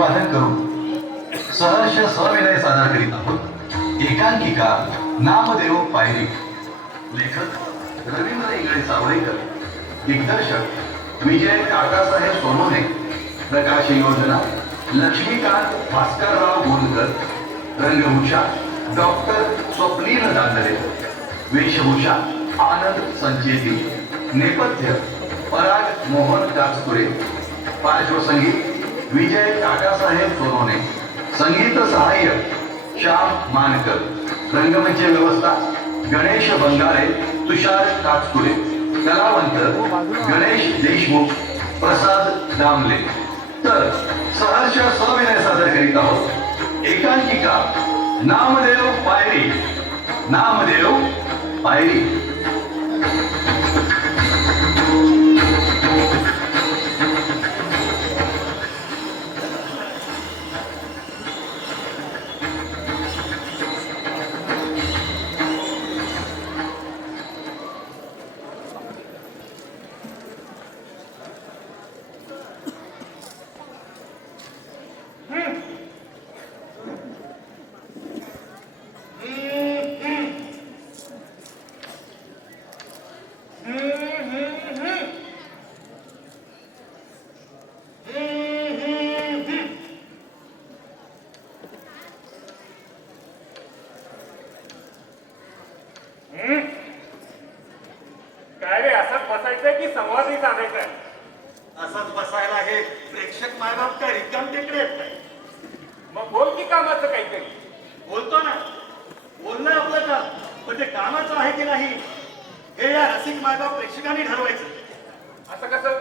अभिवादन करून सहर्ष सविनय सादर करीत आहोत एकांकिका नामदेव पायरी. लेखक रवींद्र इंगळे सावळेकर, दिग्दर्शक विजय काकासाहेब सोनोने, प्रकाश योजना लक्ष्मीकांत भास्करराव गोंदकर, रंगभूषा डॉक्टर स्वप्नील दांडरे, वेशभूषा आनंद संचेती, नेपथ्य पराग मोहन काचकुरे, पार्श्वसंगीत विजय काकासाहेब सोनोने, संगीत सहाय्य श्याम मानकर, रंगमंच व्यवस्था गणेश बंगारे, तुषार काचकुरे, कलावंत गणेश देशमुख, प्रसाद दामले. तर सहर्ष सविनय सादर करीत आहोत एकांकिका नामदेव पायरी. नामदेव पायरी. काय रे, असंच बसायचंय की संवादही साधायचा? असंच बसायला हे प्रेक्षक मायबाप काय रिकाम टेकडे येत नाही. मग बोल की कामाचं काहीतरी. बोलतो ना, बोलणं आपलं काम, पण ते कामाचं आहे की नाही हे या रसिक मायबाप प्रेक्षकांनी ठरवायचं. असं कसं?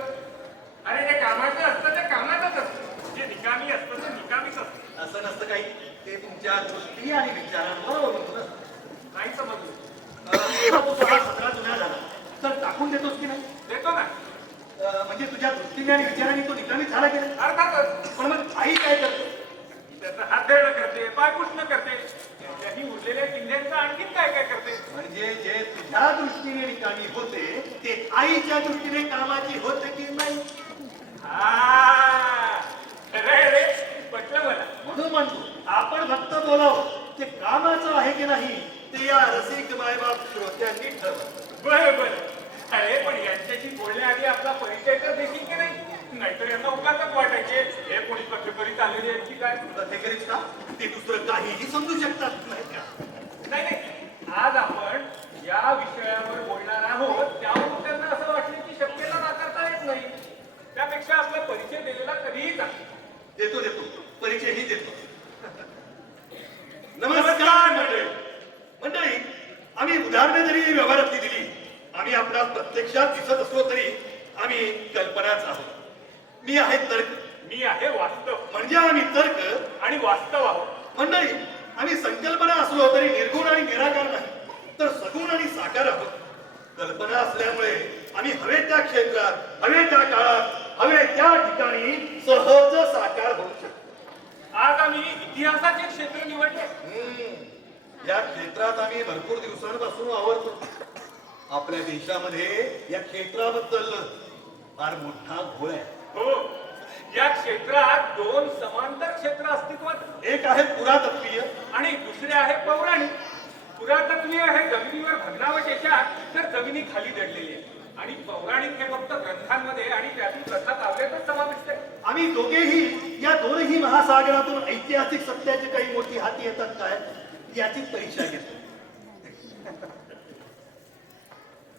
अरे जे कामाचं असतं ते कामाचंच असतं, जे निकामी असतं ते निकामीच असतं. असं नसतं काही. ते तुमच्या दृष्टी आणि विचारांवर अवलंबून असतं. नाही समजलं. तो स्वतः 17 जुना झाला तर टाकून देतोस की नाही? देतो ना. म्हणजे तुझ्या दृष्टीने आणि विचारांनी तो निकामी झाला की नाही? अर्थातच. पण मग आई काय करते? त्याचा हात धरणं करते, पाय पुसणं करते, त्याच्याही उरलेल्या किल्ल्यांचं आणखीन काय काय करते. म्हणजे जे तुझ्या दृष्टीने निकामी होते ते आईच्या दृष्टीने कामाची होते की नाही? खरंय रे, पटलं मला. म्हणून म्हणतो आपण फक्त बोलावं, ते कामाचं आहे की नाही ते या रसिक मायबाप श्रोत्यांनी ठरवलं. बरं बरं. अरे पण यांच्याशी बोलण्याआधी आपला परिचय तर देशील की नाही? नाहीतर यांना उगाचच वाटायचे हे कोणी पत्रकारिता आलेली यांची काय. ते करीत का? ते दुसरं काहीही समजू शकतात नाही का? नाही नाही, आज आपण या विषयावर बोलणार आहोत, त्यावरून त्यांना असं वाटलं की शक्यता नाकारता येत नाही. त्यापेक्षा आपला परिचय दिलेला कधीही चांगला. देतो देतो, परिचयही देतो. नमस्कार मंडळी. मंडळी, आम्ही उदाहरणं जरी व्यवहारातली दिली, आम्ही आपल्या प्रत्यक्षात दिसत असलो तरी आम्ही कल्पनाच आहोत. मी आहे तर्क, मी आहे वास्तव. म्हणजे आम्ही तर्क आणि वास्तव आहोत. मंडळी, आम्ही संकल्पना असलो तरी निर्गुण आणि निराकार नाही, तर सगुण आणि साकार आहोत. कल्पना असल्यामुळे आम्ही हवे त्या क्षेत्रात, हवे त्या काळात, हवे त्या ठिकाणी सहज साकार होऊ शकतो. आज आम्ही इतिहासाचे क्षेत्र निवडले. या क्षेत्रात आम्ही भरपूर दिवसांपासून आवडतो. आपल्या देशामध्ये या क्षेत्राबद्दल फार मोठा घोळ आहे. हो, या क्षेत्रात दोन समांतर क्षेत्र अस्तित्वात. एक आहे पुरातत्वीय आणि दुसरे आहे पौराणिक. पुरातत्वीय हे जमिनीवर भग्नावशेषात तर जमिनी खाली दडलेली आहे, आणि पौराणिक हे फक्त ग्रंथांमध्ये आणि त्यातील कथा काव्यातच समाविष्ट आहे. आम्ही दोघेही या दोनही महासागरातून ऐतिहासिक सत्याची काही मोठी हाती येतात काय याची परीक्षा घेतो.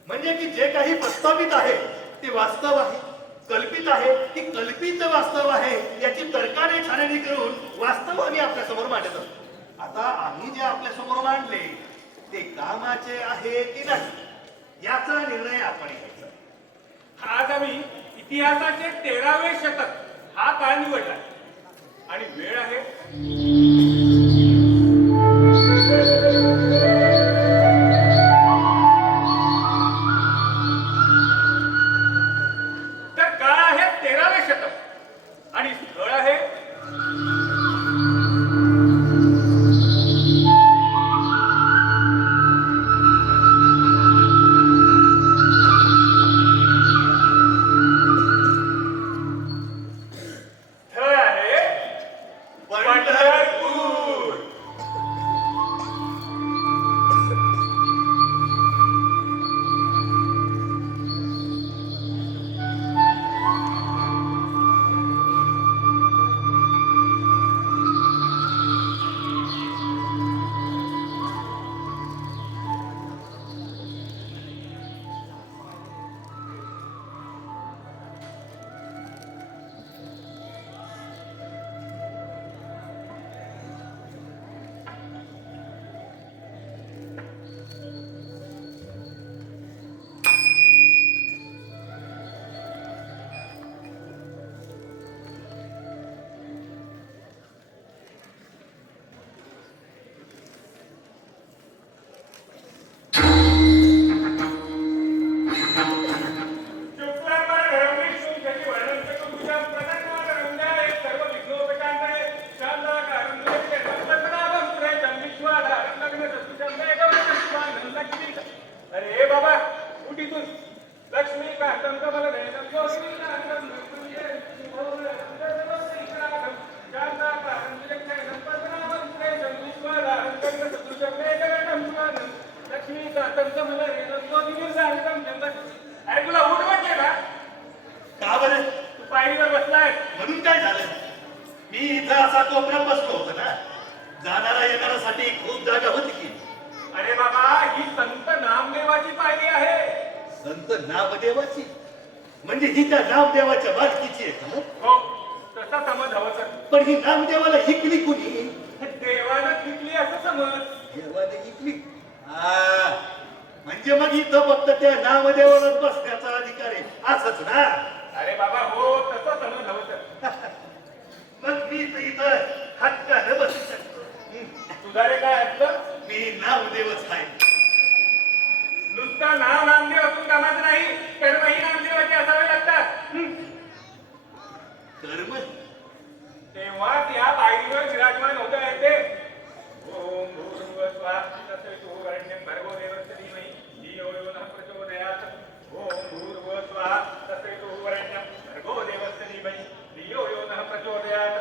म्हणजे की जे काही प्रस्तावित आहे ते वास्तव आहे, कल्पित आहे की कल्पित वास्तव आहे याची तर्काने छाननी करून वास्तव आम्ही आपल्या समोर मांडत असतो. आता आम्ही जे आपल्या समोर मांडले ते कामाचे आहे की नाही याचा निर्णय आपण घ्यायचा. आज आम्ही इतिहासाचे 13वे शतक हा काळ निवडला आणि वेळ आहे तर काळ आहे 13वे शतक आणि स्थळ आहे इथं असा कोपऱ्यात बसलो होतो ना, जाणारा येणाऱ्यासाठी खूप जागा होती की. अरे बाबा, ही संत नामदेवाची पायरी आहे. संत नामदेवाची म्हणजे ही त्या नामदेवाच्या मालकीची आहे का? हो, तसा समज हवं तर. पण ही नामदेवाला हिकली कुणी? देवानं शिकली असं समज. देवाने हिकली. म्हणजे मग इथं फक्त त्या नामदेवालाच बसण्याचा अधिकार आहे असंच ना? अरे बाबा हो, तसं समज हवं तर. मग मी तर इथं हक्कानं बसू शकतो. तुझा रे काय असतं? मी नामदेवच आहे. नुसता नाव नामदेव असून कामाचं नाही, कर्मही नामदेवाचे असावे लागतात. कर्म तेव्हा त्या पायरीवर विराजमान होत आहे ते. ओम भूर्भुवस्वः तत्सवितुर्वरेण्यं भर्गो देवस्य धीमहि धियो यो नः प्रचोदयात्. ओम भूर्भुवस्वः तत्सवितुर्वरेण्यं भर्गो देवस्य धीमहि धियो यो नः प्रचोदयात्.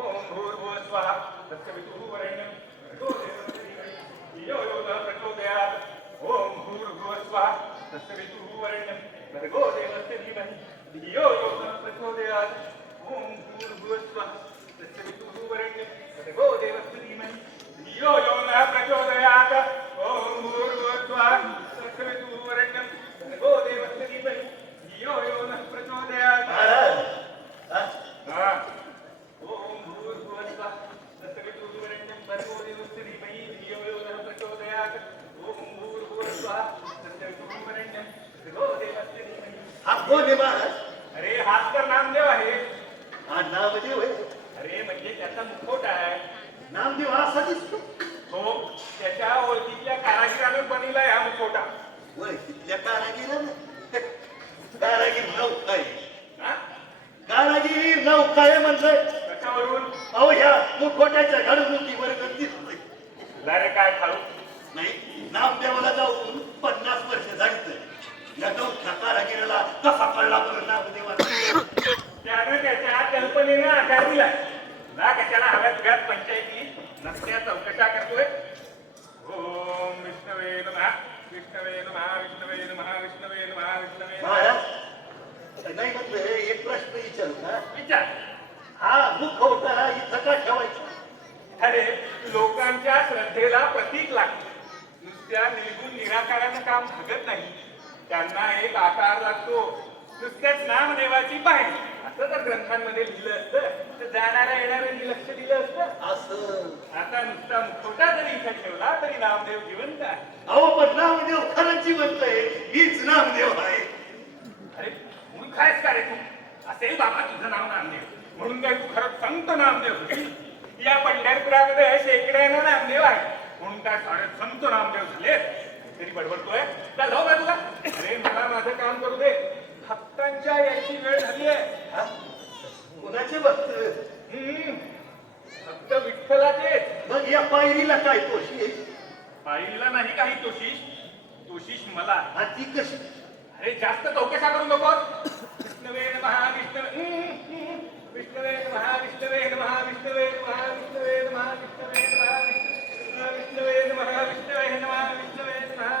ओम भूर्भुवस्वः तत्सवितुर्वरेण्यं भर्गो देवस्य धीमहि धियो यो नः प्रचोदयात्. ओम भूर्भुवस्वः तत्सवितुर्वरेण्यं भर्गो देवस्य धीमहि धियो यो नः प्रचोदयात्. ओम भूर्भुवस्वः तत्सवितुर्वरेण्यं भर्गो देवस्य धीमहि धियो यो नः प्रचोदयात्. ओम भूर्भुवस्वः तत्सवितुर्वरेण्यं भर्गो देवस्य धीमहि धियो यो नः प्रचोदयात्. महाराज हा. ओम भूर्भुवस्वः तत्सवितुर्वरेण्यं भर्गो देवस्य धीमहि धियो यो नः प्रचोदयात्. ओम भूर्भुवस्वः तत्सवितुर्वरेण्यं भर्गो देवस्य धीमहि. हा कोण आहे महाराज? अरे हाच तर नामदेव आहे. हा नामदेव आहे. अरे म्हणजे त्याचा मुखवटा आहे. नामदेव हा असा दिसतो. हो, त्याच्या ओळखीतल्या कारागिरानं बनविला हा मुखवटा. वय तिथल्या कारागिरानं कारागीर नौका आहे. हा? कारागीर नौका आहे म्हणतोय. कशावरून? अहो ह्या मुखोट्याच्या घडणुकीवर दिसतोय. तुला रे काय ठाऊ? नाही, नामदेवाला जाऊन 50 वर्ष झाली. या नौका कारागिराला कसा कळला बरं नामदेवाला? त्यानं त्याच्या कल्पनेनं आकार दिला. ना कशाला हव्यात घात पंचायती नसत्या चौकशा करतोय. ओम विष्णवे नमः विष्णवे नमः विष्णवे नमः विष्णवे नमः विष्णवे नमः. महाराज नाही म्हटलं एक प्रश्न विचारू का? विचार. हा मुखवटा इथं का ठेवायचा? अरे लोकांच्या श्रद्धेला प्रतीक लागते. नुसत्या निर्गुण निराकारानं काम भागत नाही. त्यांना एक आकार लागतो. नुसत्याच नामदेवाची पाहिजे असं जर ग्रंथांमध्ये लिहिलं असतं तर जाणाऱ्या येणाऱ्यांनी लक्ष दिलं असतं. असं आता नुसता मुखवटा जरी इथं ठेवला तरी नामदेव जिवंत आहे. अहो पण नामदेव खरंच जिवंत आहे. मीच नामदेव आहे. अरे मूर्ख आहेस का रे तू? असेल बाबा तुझं नाव नामदेव म्हणून काय तू खरंच संत नामदेव होशील? या पंढरपुरामध्ये शेकड्यानं नामदेव आहे म्हणून काय सारे संत नामदेव झाले तरी बडबडतोय. चल जाऊ बाजूला. अरे मला माझं काम करू दे. भक्तांच्या याची वेळ झाली आहे. हा? कुणाचे भक्त? फक्त विठ्ठलाचे. मग या पायरीला काय तोशी आहे? पायरीला नाही काही तोशीश. तोशीश मला. हा ती कशी? अरे जास्त चौकशा करू नकोस. विष्णवे नमः विष्णवे विष्णवे नमः विष्णवे नमः विष्णवे नमः विष्णवे नमः विष्णवे नमः विष्णवे नमः विष्णवे नमः विष्णवे नमः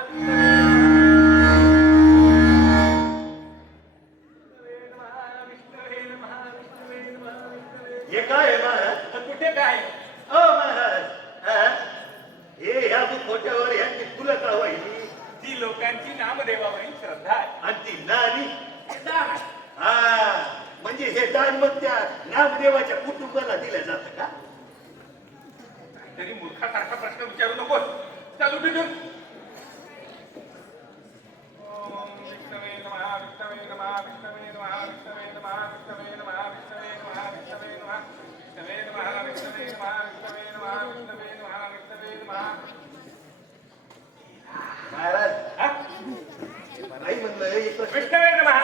हे काय आहे महाराज? कुठे काय? ओ महाराज हा? हे ह्या मुखोट्यावर ह्यांची फुलं का वाहिली? ती लोकांची नामदेवावरील श्रद्धा आहे. आणि ती नाणी? हे दान आहे. हा म्हणजे हे दान मग त्या नामदेवाच्या कुटुंबाला दिलं जातं का? तरी मूर्खासारखा प्रश्न विचारू नकोस. चालू भेटून. ओम विष्णवे नमः विष्णवे नमः विष्णवे नमः विष्णवे नमः विष्णवे नमः विष्णवे नमः विष्णवे नमः विष्णवे नमः विष्णवे नमः विष्णवे नमः विष्णवे नमः विष्णवे नमः. महाराज हा? नाही म्हणलं एक प्रश्न विष्णवे नमः.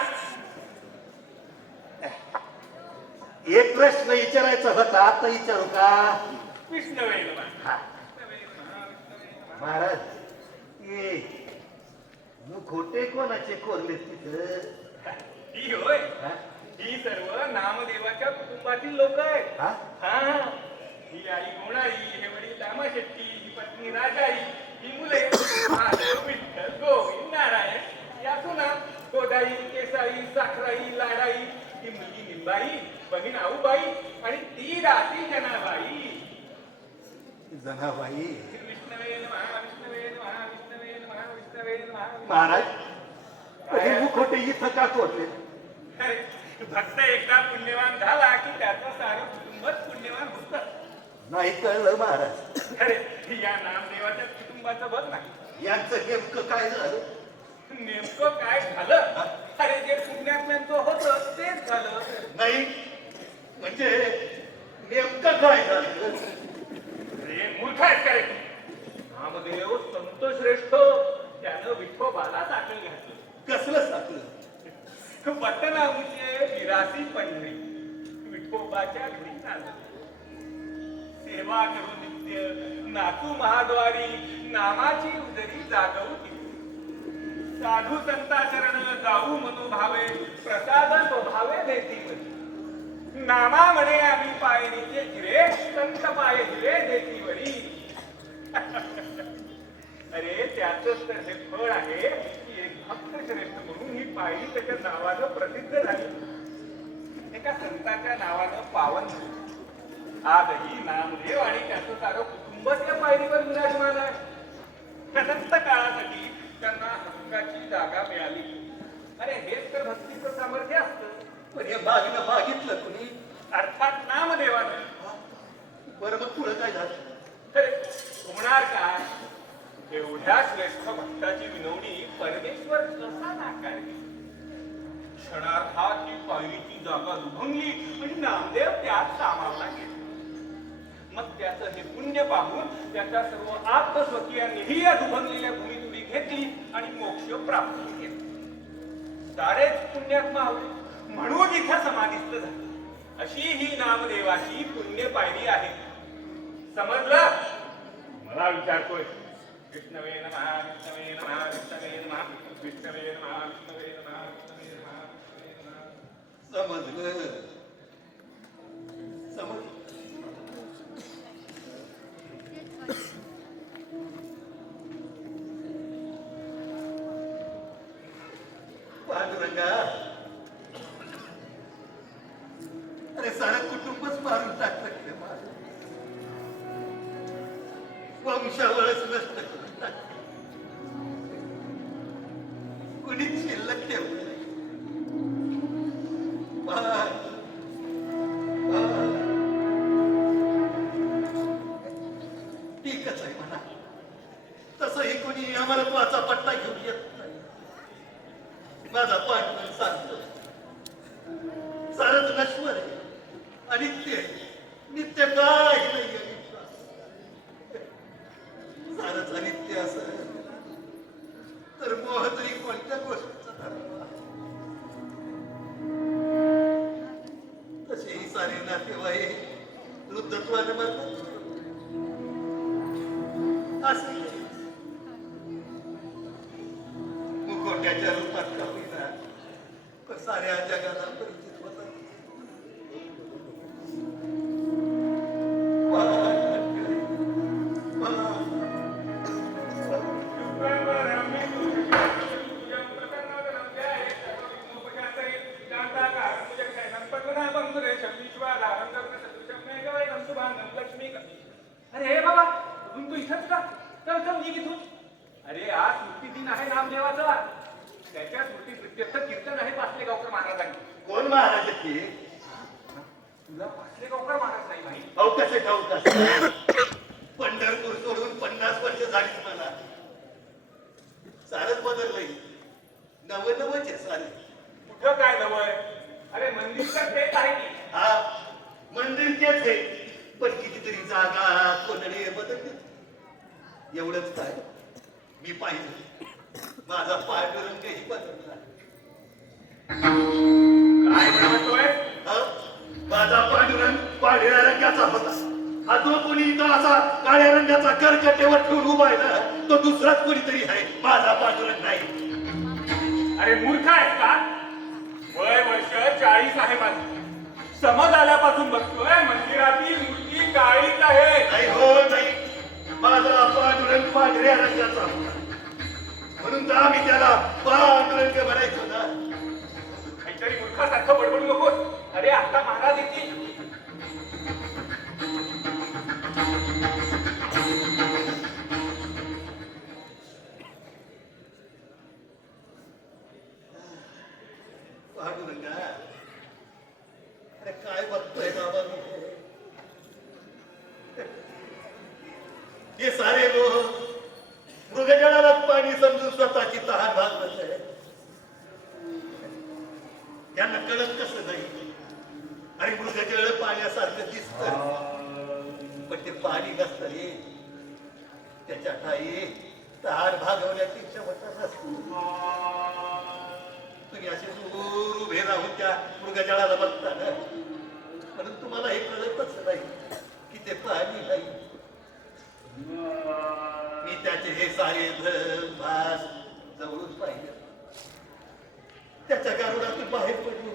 एक प्रश्न विचारायचा होता आता विचारू का? विष्णवे नमः. हा. विष्णवे नमः विष्णवे नमः. महाराज ये मुखोटे कोणाचे कोरले तिथं? ही होय. हा? ही सर्व नामदेवाच्या कुटुंबातील लोक आहेत. हा? हा. ही आई गोणाई, हे वडील दामा शेट्टी, ही पत्नी राजाई, ही मुले महादेव, विठ्ठल, गोविंद, नारायण, या सुना गोदाई, केसाई, साखराई, लाडाई, ही मुलगी निंबाई, बहीण आऊबाई आणि ती राशी जनाबाई. जनाबाई. विष्णवे नमः विष्णवे नमः विष्णवे नमः विष्णवे नमः. महाराज हे मुखोटे इथं का कोरले? अरे, भक्त एकदा पुण्यवान झाला की त्याचं सारं कुटुंबच पुण्यवान होतं. नाही कळलं महाराज. अरे या नामदेवाच्या कुटुंबाचं बघ ना. यांचं नेमकं काय झालं? नेमकं काय झालं? अरे जे पुण्यात्म्यांचं होतं तेच झालं. नाही म्हणजे नेमकं काय झालं? अरे मूर्ख आहेस काय? नामदेव संत श्रेष्ठ त्यानं विठोबाला साखर घातलं. कसलं साकलं? वतनामुचे विरासी पंढरी विठोबाच्या घरी चाललं. सेवा करू नित्य नातू महाद्वारी नामाची उदरी जागवू ती. साधू संता शरण जाऊ मनोभावे प्रसाद स्वभावे देतीवरी. नामा म्हणे आम्ही पायरीचे हिरे संत पाय हिरे देतीवरी. अरे त्याच तर हे फळ आहे की एक भक्त श्रेष्ठ म्हणून ही पायरी त्याच्या नावानं प्रसिद्ध झाली. एका संताच्या नावानं पावन झाली. आजही नामदेव आणि त्याचं सारं कुटुंबच या पायरीवर विराजमान आहे. अनंत काळासाठी त्यांना हक्काची जागा मिळाली. अरे हेच तर भक्तीचं सामर्थ्य असतं. पण हे मागणं मागितलं कुणी? अर्थात नामदेवानं. बरं मग पुढं काय झालं? अरे होणार काय? एवढ्या श्रेष्ठ भक्ताची विनवणी परमेश्वर कसा नाकारली? क्षणार्धात ही पायरीची जागा दुभंगली आणि नामदेव त्यात सामावला गेला. मग त्याचं हे पुण्य पाहून त्याच्या सर्व आप्तस्वकीयांनीही या दुभंगलेल्या भूमीत उडी घेतली आणि मोक्ष प्राप्त केला. सारेच पुण्यात्मा होते म्हणून इथं समाधिस्थ झाले. अशी ही नामदेवाची पुण्य पायरी आहे. समजलं? मला विचारतोय. विष्णवे नमः विष्णवे नमः विष्णवे नमः विष्णवे नमः विष्णवे नमः विष्णवे नमः. समजलं. समजलं. पांडुरंगा अरे सारं कुटुंबच मारून टाकलं की माझं. वंशावळच नष्ट करून टाकलं. कुणीच शिल्लक ठेवलं नाही. ठीकच आहे म्हणा. तसंही कोणी आम्हाला पाचा पट्टा घेऊन येत नाही. माझा पांडुरंग सांगतो सारच नश्वर आहे अनित्य आहे. नित्य काही नाही आहे. सारच अनित्य असं तर मोह तरी कोणत्या गोष्टीचा धर्म? तसेही सारे नातेवाईक वृद्धत्वाने मरतात. असे मुखोट्याच्या रूपात का होईना पण साऱ्या जगाला परिचित होतात. अरे हे बाबा तू इथंच का? चल चल निघ इथून. अरे आज स्मृती दिन आहे नामदेवाचा. त्याच्या स्मृती प्रित्यर्थ कीर्तन आहे पाचलेगावकर महाराजांनी. कोण महाराज की? तुला पाचलेगावकर महाराज नाही माहित? अहो कसे ठाऊक असतं? पंढरपूर सोडून 50 वर्ष झालीच मला. सारच बदललंय. नवच आहे सारे. कुठं काय नवय? अरे मंदिर तर तेच आहे की. हा मंदिर तेच आहे पण कितीतरी जागा कोणडे बदलते. एवढंच काय मी पाहिजे माझा पांडुरंगही बदलला. काय म्हणतोय? माझा पांडुरंग पांढऱ्या रंगाचा होता. हा जो कोणी इथं असा काळ्या रंगाचा करकटेवर ठेवून उभा आहे ना तो दुसराच कोणीतरी आहे. माझा पांडुरंग नाही. अरे मूर्ख आहेस का? वय वर्ष 40 आहे माझं. समज आल्यापासून बघतोय मंदिरातील मूर्ती काळीच आहे. नाही हो नाही. माझा पांडुरंग पांढऱ्या रंगाचा होता म्हणून तर आम्ही त्याला पांडुरंग म्हणायचो ना. काहीतरी मूर्खासारखं बडबडू नकोस. अरे आता महाराज येतील. पांडुरंगा, अरे काय बघतोय बाबा मी? हे सारे लोक मृगजळाला पाणी समजून स्वतःची तहान भागवत आहे. त्यांना कळत कसं नाही? आणि मृगजळ पाण्यासारखं दिसत, पण ते पाणी नसतं रे. त्याच्या ठाई तहान भागवण्याची क्षमता नसते. तुम्ही असे दूर उभे राहून त्या मृगजळाला बघता ना, म्हणून तुम्हाला हे कळतच नाही की ते पाणी नाही. मी त्याचे हे सारे धन भास जवळून पाहिले. त्याच्या गारुडातून बाहेर पडलो.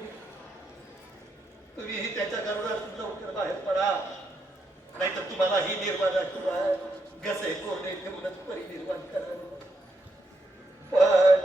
तुम्हीही त्याच्या गारुडातून लवकर बाहेर पडा, नाहीतर तुम्हाला ही निर्वाणाशिवाय घसे कोरडे ठेवूनच परिनिर्वाण करावे. पण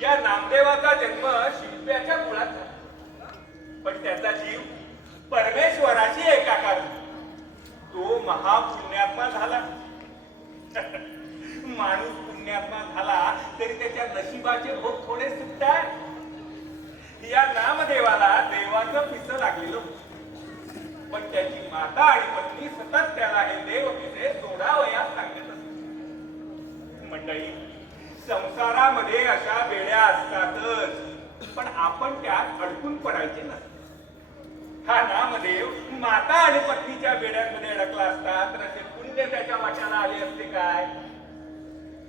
या नामदेवाचा जन्म शिल्प्याच्या कुळात झाला, पण त्याचा जीव परमेश्वराशी एकाकार. तो महापुण्यात्मा झाला. माणूस पुण्यात्मा झाला तरी त्याच्या नशिबाचे भोग थोडे सुटतात. या नामदेवाला देवाचं पिसं लागलेलं, पण त्याची माता आणि पत्नी सतत त्याला हे देव पिसे सोडावयास सांगत असत. मंडळी, संसारामध्ये अशा बेड्या असतातच, पण आपण त्यात अडकून पडायचे नसते. हा नामदेव माता आणि पत्नीच्या बेड्यांमध्ये अडकला असता तर असे पुण्य त्याच्या वाट्याला आले असते काय?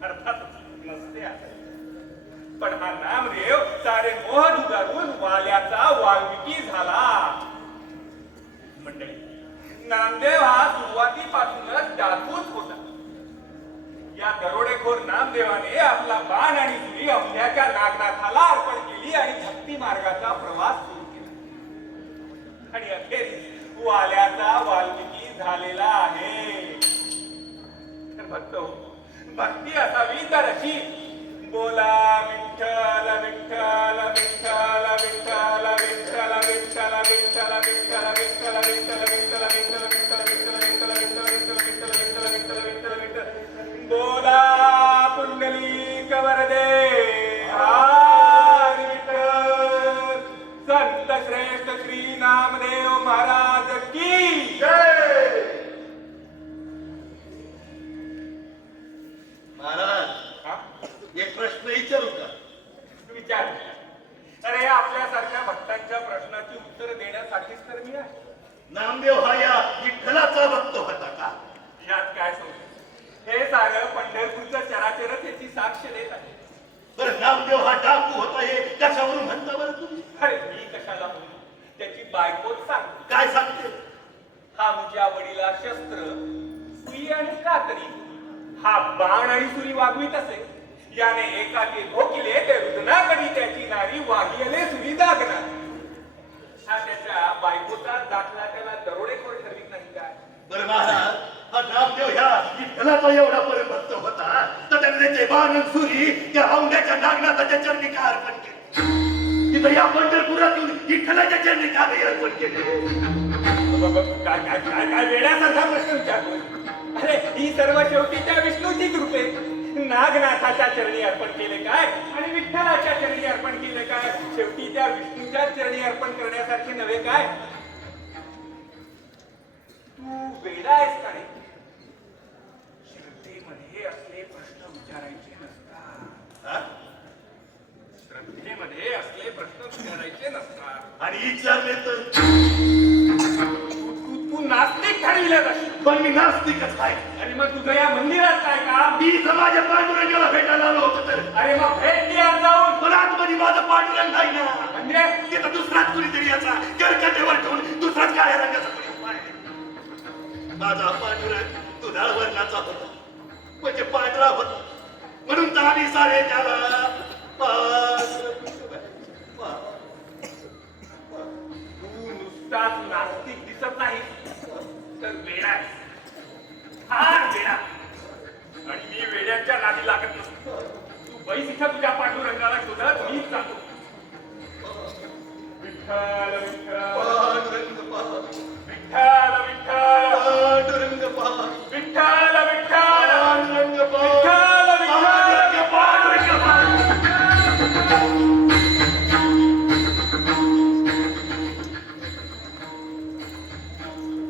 अर्थात नसते असे. पण हा नामदेव सारे मोह जुगारून वाल्याचा वाल्मिकी झाला. मंडळी, नामदेव हा सुरुवातीपासूनच डाकूच होता. या दरोडेखोर नामदेवाने आपला बाण आणि सुरी अवल्याच्या नागनाथाला अर्पण केली आणि भक्ती मार्गाचा प्रवास सुरू केला. आणि अखेरीस वाल्याचा वाल्मिकी झालेला आहे. तर भक्त हो, भक्ती असावी तर अशी, बोला विठ्ठल विठ्ठल विठ्ठल विठ्ठल विठ्ठल विठ्ठल विठ्ठल विठ्ठल विठ्ठल विठ्ठल विठ्ठल विठ्ठल विठ्ठल विठ्ठल विठ्ठल विठ्ठल विठ्ठल विठ्ठल विठ्ठल बोला पुंडलिक वरदे हरी विठ्ठल. संत श्रेष्ठ श्री नामदेव महाराज की जय. महाराज, एक प्रश्न विचारू का? विचार. अरे, आपल्यासारख्या भक्तांच्या प्रश्नाची उत्तर देण्यासाठीच तर मी आहे. नामदेव हा या विठ्ठलाचा भक्त होता का? यात काय सांगू? हे सारं पंढरपूरचं चराचर त्याची साक्ष देत आहे. बरं, नामदेव हा डाकू होता हे कशावरून म्हणता बरं तुम्ही? अरे, मी कशाला बोलू? त्याची बायकोच सांगते. काय सांगते? हा मुझ्या वडीला शस्त्र, सुई आणि कातरी, हा बाण आणि सुरी वागवीत असे. याने एकाचे भोकिले ते रुदनाकडी त्याची नारी वाहियले सुरी दागणार. हा त्याच्या बायकोचा दाखला त्याला दरोडेखोर ठरवीत नाही काय? बरं महाराज, हा नामदेव ह्या विठ्ठलाचा एवढा परमभक्त होता तर त्याने त्याचे बाण आणि सुरी त्या औंध्याच्या नागनाथाच्या चरणी का अर्पण केले? तिथं या पंढरपुरात येऊन विठ्ठलाच्या चरणी का नाही अर्पण केले? काय वेड्यासारखा प्रश्न विचारतोय? अरे ही सर्व शेवटी त्या विष्णूचीच रूपे. नागनाथाच्या चरणी अर्पण केले काय आणि विठ्ठलाच्या चरणी अर्पण केले काय? शेवटी त्या विष्णूच्या चरणी अर्पण करण्यासारखे नव्हे काय? तू वेडा आहेस का रे? श्रद्धेमध्ये असले प्रश्न विचारायचे नसतात. हा? श्रद्धेमध्ये असले प्रश्न विचारायचे नसतात. आणि विचारले तर तू नास्तिक ठरविलं जाशील. पण मी नास्तिकच आहे. आणि मग तुझं या मंदिरात काय काम? मी समाजा पांडुरंगाला भेटायला आलो होतो तर अरे मग भेट द्या जाऊन. पण आतमध्ये माझं पांडुरंग नाही ना. म्हणजे तिथं दुसराच कुणीतरी याचा करकटेवर ठेवून दुसराच काळ्या रंगाचा कुणी उभा आहे. माझा पांडुरंग दुधाळ वर्णाचा होता, म्हणजे पांढरा होता. म्हणून तर आम्ही सारे त्याला तू नुसताच नास्तिक दिसत नाही तर वेडा आहेस. फार वेडा. आणि मी वेड्यांच्या नादी लागत नसतो. तू बैस इथं तुझ्या पांडुरंगाला शोधत मीच जातो. विठ्ठल विठ्ठल पांडुरंग पहा, विठ्ठल विठ्ठल पांडुरंग पहा, विठ्ठल विठ्ठल पांडुरंग पहा, विठ्ठल विठ्ठल पांडुरंग पहा.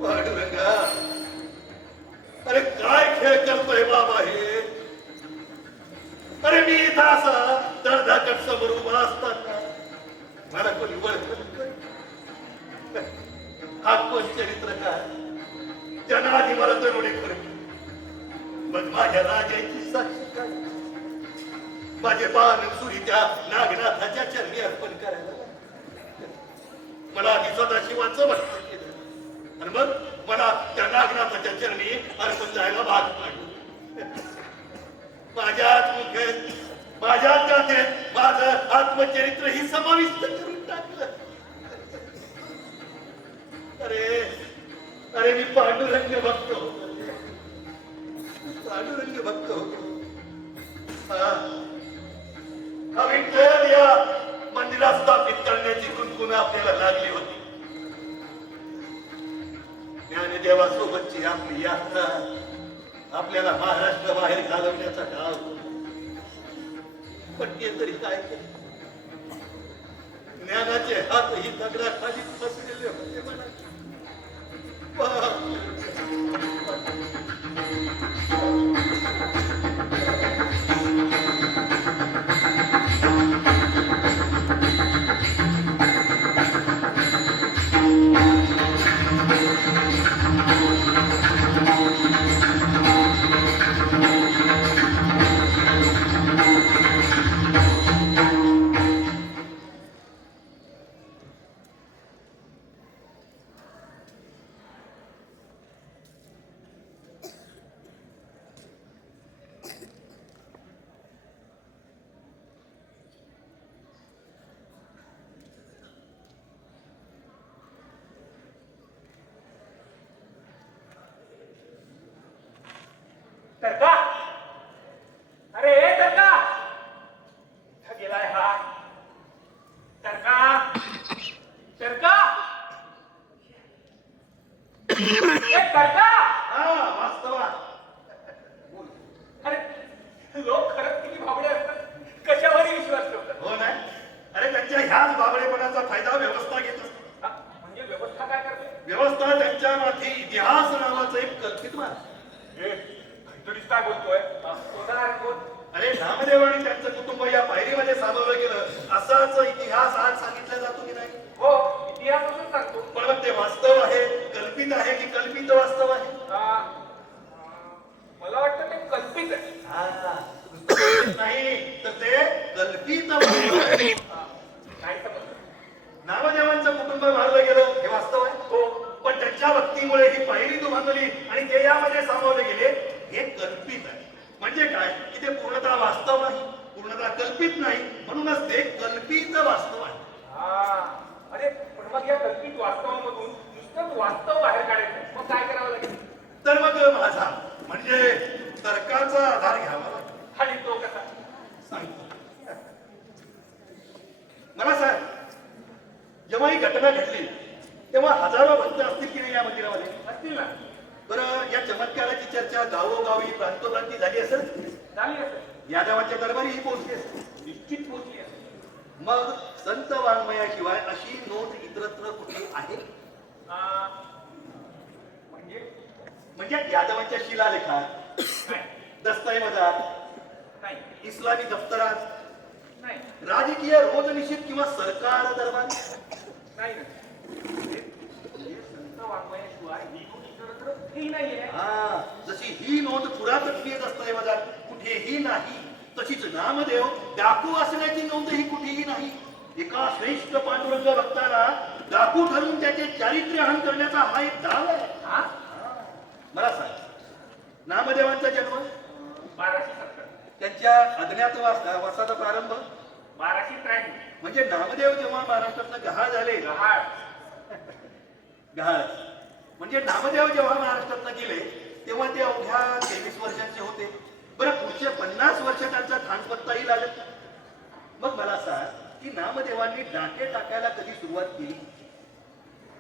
पांडुरंगा, अरे काय खेळ करतोय बाबा हे? अरे मी इथं असा दर्धाकट समोर उभा असताना मला कोणी ओळखत हा कोण चरित्र काय? त्यांना आधी मला तरुणी करून मग माझ्या राजाची साक्षी काय? माझे बाण सुरी त्या नागनाथाच्या चरणी अर्पण करायला मला आधी सदाशिवाचं भक्त केलं आणि मग मला त्या नागनाथाच्या चरणी अर्पण जायला भाग पाडलं. माझ्याच मुखेत माझ्याच गाथेत माझं आत्मचरित्र ही समाविष्ट करून टाकलं. अरे अरे मी पांडुरंग भक्त होतो, पांडुरंग भक्त होतो. हा विठ्ठल या मंदिरात स्थापित करण्याची कुणकुण आपल्याला लागली होती. ज्ञानदेवासोबतची आपली यात्रा आपल्याला महाराष्ट्र बाहेर घालवण्याचा डाव होता. पण ते तरी काय केलं? ज्ञानाचे हात ही दगडाखाली फसलेले होते मला. तरका, अरे तरका, कुठं गेलाय हा? तरका, तरका, तरका. वास्तवात अरे लोक खरंच किती भाबडे असतात. कशावरही विश्वास ठेवतात. हो नाही. अरे त्यांच्या ह्याच बाबडेपणाचा फायदा व्यवस्था घेत असते. म्हणजे व्यवस्था काय करते? व्यवस्था त्यांच्या माथी इतिहास नावाचं एक कल्पित मान. तुरीच काय बोलतोय? स्वतः बोल. अरे नामदेव आणि त्यांचं कुटुंब या पायरीमध्ये सामावलं गेलं असाच इतिहास आज सांगितला जातो की नाही? हो, इतिहास असून सांगतो. पण मग ते वास्तव आहे, कल्पित आहे की कल्पित वास्तव आहे? मला वाटतं ते कल्पित आहे. नुसतं कल्पित नाही तर ते कल्पित वास्तव आहे. नाही समजलं. नामदेवांचं कुटुंब मारलं गेलं हे वास्तव आहे. हो, पण त्यांच्या भक्तीमुळे ही पायरी दुभांगली आणि ते यामध्ये सामावले गेले हे कल्पित आहे. म्हणजे काय की ते पूर्णतः वास्तव नाही, पूर्णतः कल्पित नाही, म्हणूनच ते कल्पित वास्तव आहे. अरे पण मग या कल्पित वास्तवामधून नुसतं वास्तव बाहेर काढायचं, मग काय करावं लागेल? तर मग माझा म्हणजे तर्काचा आधार घ्यावा लागेल. आणि तो कसा? सांगतो मला साहेब जेव्हा ही घटना घडली तेव्हा हजारो भक्त असतील की नाही या मंदिरामध्ये? असतील ना. बरं, या चमत्काराची चर्चा गावोगावी प्रांतोप्रांती झाली असेल, झाली असेल. यादवांच्या दरबारी ही पोहोचली असेल. निश्चित पोचली असेल. मग संत वाङ्मयाशिवाय अशी नोंद इतरत्र कुठे आहे? आ, म्हणजे म्हणजे यादवांच्या शिलालेखात, नाही. दस्तऐवजात, नाही. इस्लामी दफ्तरात, नाही. राजकीय रोजनिशीत किंवा सरकार दरबार नाही ना. म्हणजे संत वाङ्मयाशिवाय ही नोंद इतरत्र कुठेही नाहीये. हा, जशी ही नोंद पुरातत्वीय दस्तऐवजात कुठेही नाही, तशीच नामदेव डाकू असण्याची नोंदही कुठेही नाही. एका श्रेष्ठ पांडुरंग भक्ताला डाकू ठरवून त्याचे चारित्र्यहन करण्याचा हा एक डाव आहे. हा? मला सांग, नामदेवांचा जन्म, 1270. त्यांच्या अज्ञातवासाचा प्रारंभ, 1293. म्हणजे नामदेव जेव्हा महाराष्ट्रातनं गहाळ झाले, गहाळ. गहाळ म्हणजे नामदेव जेव्हा महाराष्ट्रातनं गेले तेव्हा ते अवघ्या 23 वर्षांचे होते. बरं, पुढचे 50 वर्ष त्यांचा थानपत्ताही लागत. मग मला सांग की नामदेवांनी डाके टाकायला कधी सुरुवात केली?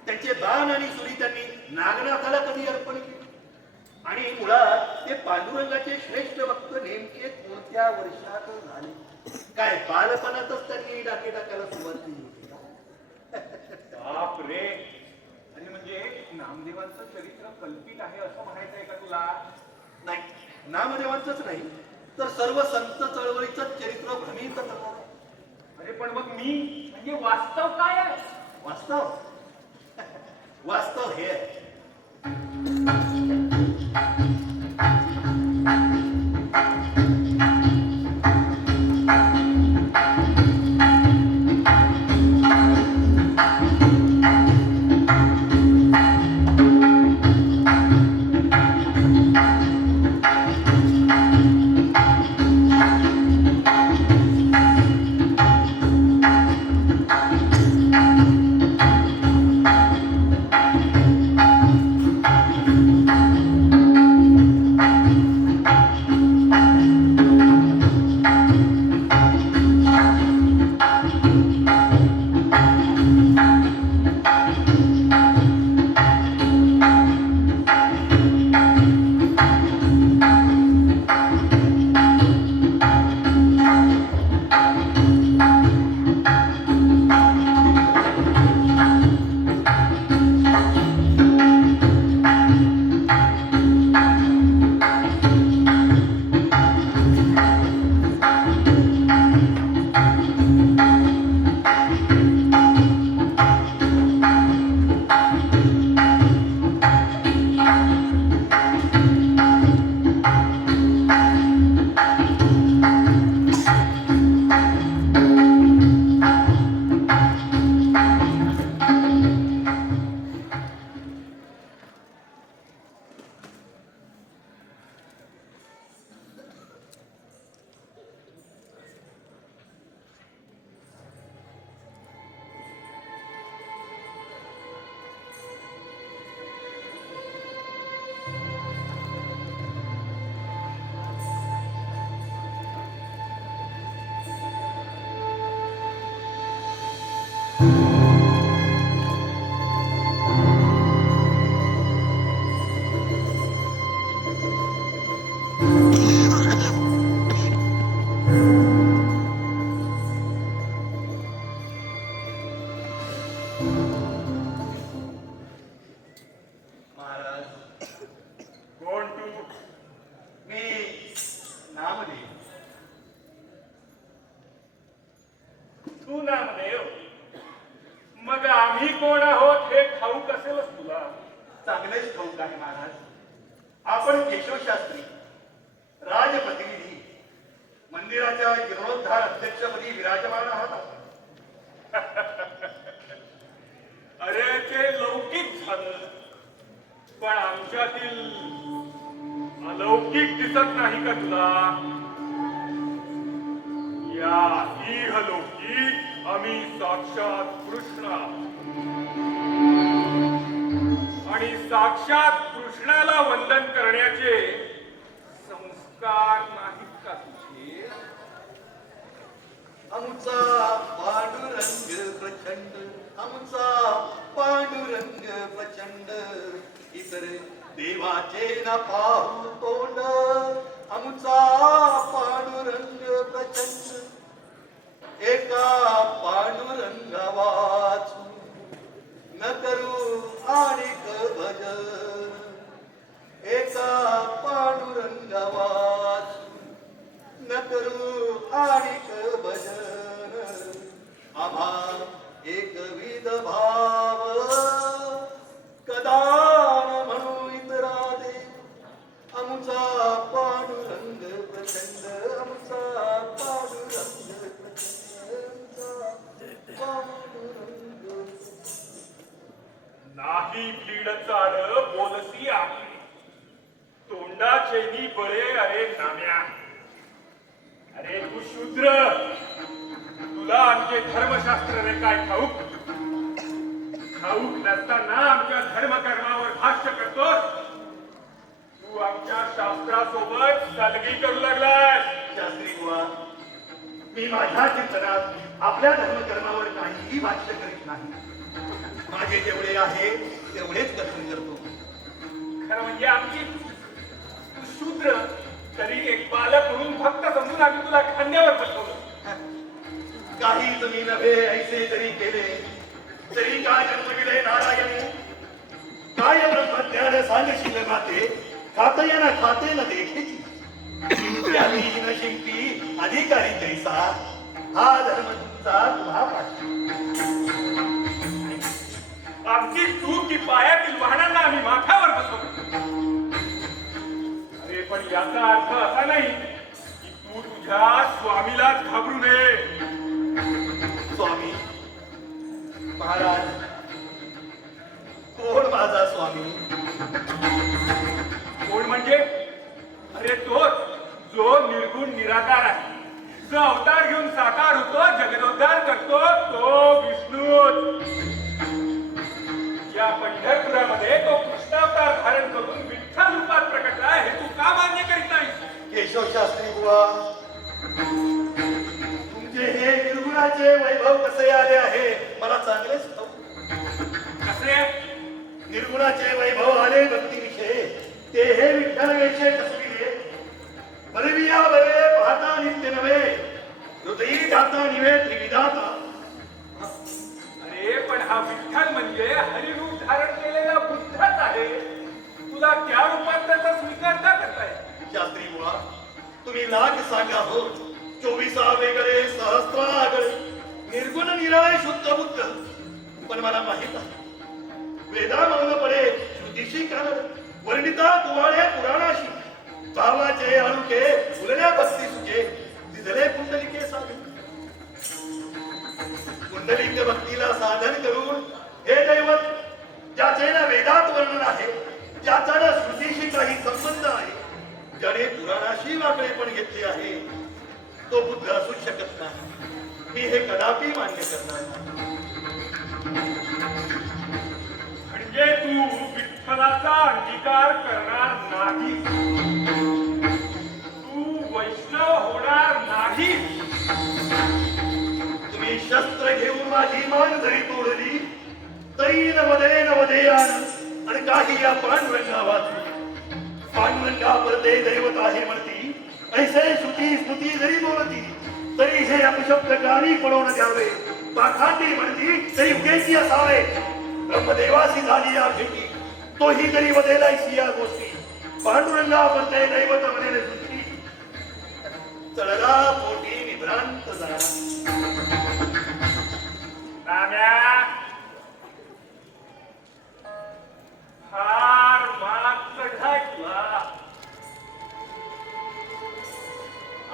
त्यांचे बाण आणि सुरी त्यांनी नागनाथाला कधी अर्पण केली? आणि मुळात ते पांडुरंगाचे श्रेष्ठ भक्त नेमके कोणत्या वर्षात झाले? काय बालपणातच त्यांनी डाके टाकायला सुरुवात केली होती का? बाप रे. आणि म्हणजे नामदेवांचं चरित्र कल्पित आहे असं म्हणायचंय का तुला? नाही, नामदेवांचंच नाही तर सर्व संत चळवळीचं चरित्र भ्रमित करणार आहे. अरे पण मग मी म्हणजे वास्तव काय आहे? वास्तव वास्तव हे आहे. चांगलेच ठाऊक आहे महाराज. आपण केशवशास्त्री राजप्रतिनिधी मंदिराच्या जीर्णोद्धार अध्यक्षपदी विराजमान आहात. अरे ते लौकिक झालं, पण आमच्यातील अलौकिक दिसत नाही का तुला? या इहलौकिक आम्ही साक्षात कृष्ण आणि साक्षात कृष्णाला वंदन करण्याचे संस्कार नाहीत का तुझे? आमचा पांडुरंग प्रचंड आमचा पांडुरंग प्रचंड इतर देवाचे न पाहू तोंड आमचा पांडुरंग प्रचंड एका पांडुरंगा वाचू न करू आणिक भजन एका पांडुरंगा वाचू न करू आणिक भजन आम्हा एकविध भाव कदा न म्हणू इतरा दे आमचा पांडुरंग प्रचंड आमचा पांडुरंग प्रचंड आमचा पांडुरंग नाही भीड चाड बोलसी आपली तोंडाचेनी बळे अरे नाम्या अरे तू शूद्र तुला आमचे धर्मशास्त्र रे काय ठाऊक ठाऊक नसताना आमच्या धर्मकर्मावर भाष्य करतोस तू आमच्या शास्त्रासोबत सलगी करू लागलास शास्त्री बुवा मी माझ्या चिंतनात आपल्या धर्मकर्मावर काहीही भाष्य करीत नाही माझे जेवढे आहे तेवढेच कथन करतो खरं म्हणजे आमची तू शूद्र तरी एक बालक म्हणून भक्त समजून आम्ही तुला खांद्यावर बसवलं काही तुम्ही नव्हे ऐसे जरी केले तरी काय जन्मविले नारायण काय ब्रह्मज्ञान सांगशील माते खाते न खाते न देखेची त्याली न शिंपी अधिकारी जैसा हा धर्म तुमचा तुम्हा आमची चूक की पायातील वाहनांना आम्ही माथ्यावर बसवतो अरे पण याचा अर्थ असा नाही की तू तुझ्या स्वामीलाच घाबरू नये स्वामी महाराज कोण माझा स्वामी कोण म्हणजे अरे तोच जो निर्गुण निराकार आहे जो अवतार घेऊन साकार होतो जगदोद्धार करतो तो विष्णू या पंढरपुरामध्ये तो कृष्णावतार धारण करून विठ्ठल रूपात प्रकटला हे तू का मान्य करीत नाही केशव शास्त्री बुवा तुमचे हे निर्गुणाचे वैभव कसे आले आहे मला चांगलेच ठाऊक. कसे निर्गुणाचे वैभव आले भक्तीविषयी ते हे विठ्ठल वेशे कसविले बलविया बरे पाहता नित्य नव्हे हृदयी जाता निवे त्रिविधाता अरे पण हा विठ्ठल म्हणजे हरिरूप धारण केलेला बुद्धच आहे तुला त्या रूपात त्याचा स्वीकार का करताय शास्त्री बुवा तुम्ही लाख सांगा हो 24 वेगळे सहस्त्र आगळे निर्गुण निराळे शुद्ध बुद्ध पण मला माहित आहे वेदा मौनपणे श्रुतीशी कारण वर्णिता तुम्हाळे पुराणाशी भावाचे अणुके फुलल्या भक्ती सुखे दिसले कुंडलिके साधन कुंडलिक भक्तीला साधन करून हे दैवत ज्याचे ना वेदात वर्णन आहे ज्याचा ना श्रुतीशी काही संबंध आहे ज्याने पुराणाशी वाकडे पण घेतले आहे तो बुद्ध असू शकत नाही मी हे कदापि मान्य करणार नाही म्हणजे तू विठ्ठलाचा अंगीकार करणार नाही तू वैष्णव होणार नाही तुम्ही शस्त्र घेऊन माझी मान जरी तोडली तरी नवदे आणि काही या पांडुरंगा वाचली पांडुरंगा परते दैवत आहे म्हणती ऐसे श्रुती स्मृती जरी बोलती तरी हे अपशब्द गाणी पडवून द्यावे पाखांडी म्हणती तरी उगेची असावे ब्रह्मदेवासी झाली या भेटी तोही जरी वदेलायची या गोष्टी पांडुरंगा परते दैवत वदेले सुची चढला पोटी निभ्रांत झाला नाम्या फार माग चढाय तुला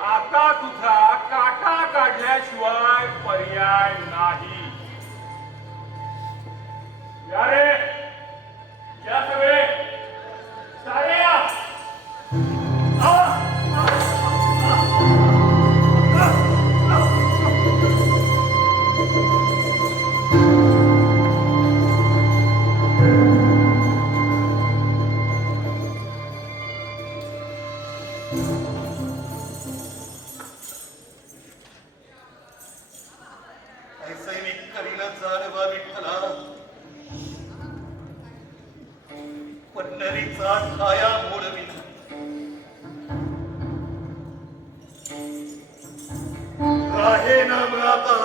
आता तुझा काटा काढल्याशिवाय पर्याय नाही या रे या सगळे सारे या पंढरीचा छाया मोडवी राहे ना आता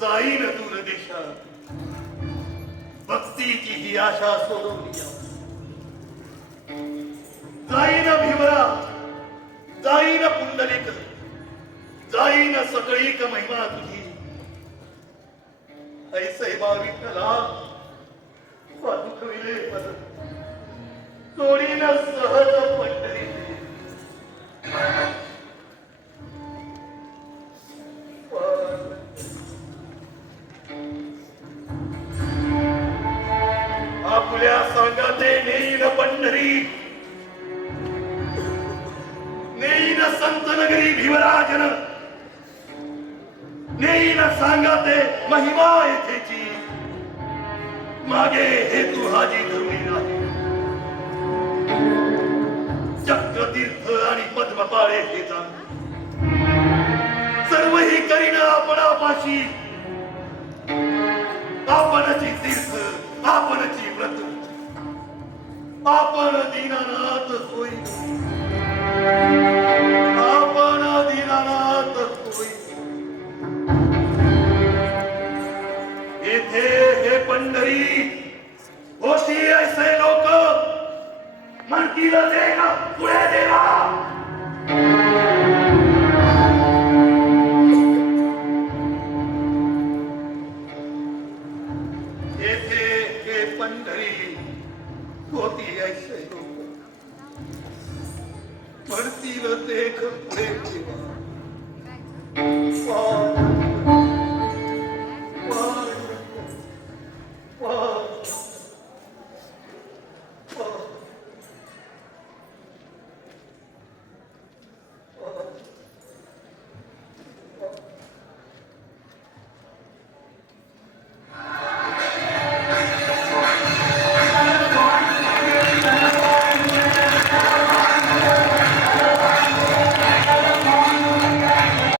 जाईन दूर देशात भक्तीची ही आशा सोडवली जाईन भीमरा जाईन पुंडलिक जाईन सकळीक महिमा तुझी ऐसे बा विठ्ठला पादुकविले पद सोडीन सहज पंढरी आपल्या सांगाते नेईन पंढरी नेईन संत नगरी भीमराजन नेईन सांगाते महिमा येथेची मागे हेतू हाजी धरुणी नाही चक्रतीर्थ आणि पद्मपाळे हे जाण सर्वही करीन आपणापाशी आपणची तीर्थ आपणची व्रत आपण दीनानाथ होई आपण दीनानाथ होई येथे हे पंढरी होती ऐसे लोक म्हणतील देवा पुढे देवा येथे हे पंढरी होती ऐसे लोक म्हणतील देख पुढे देवा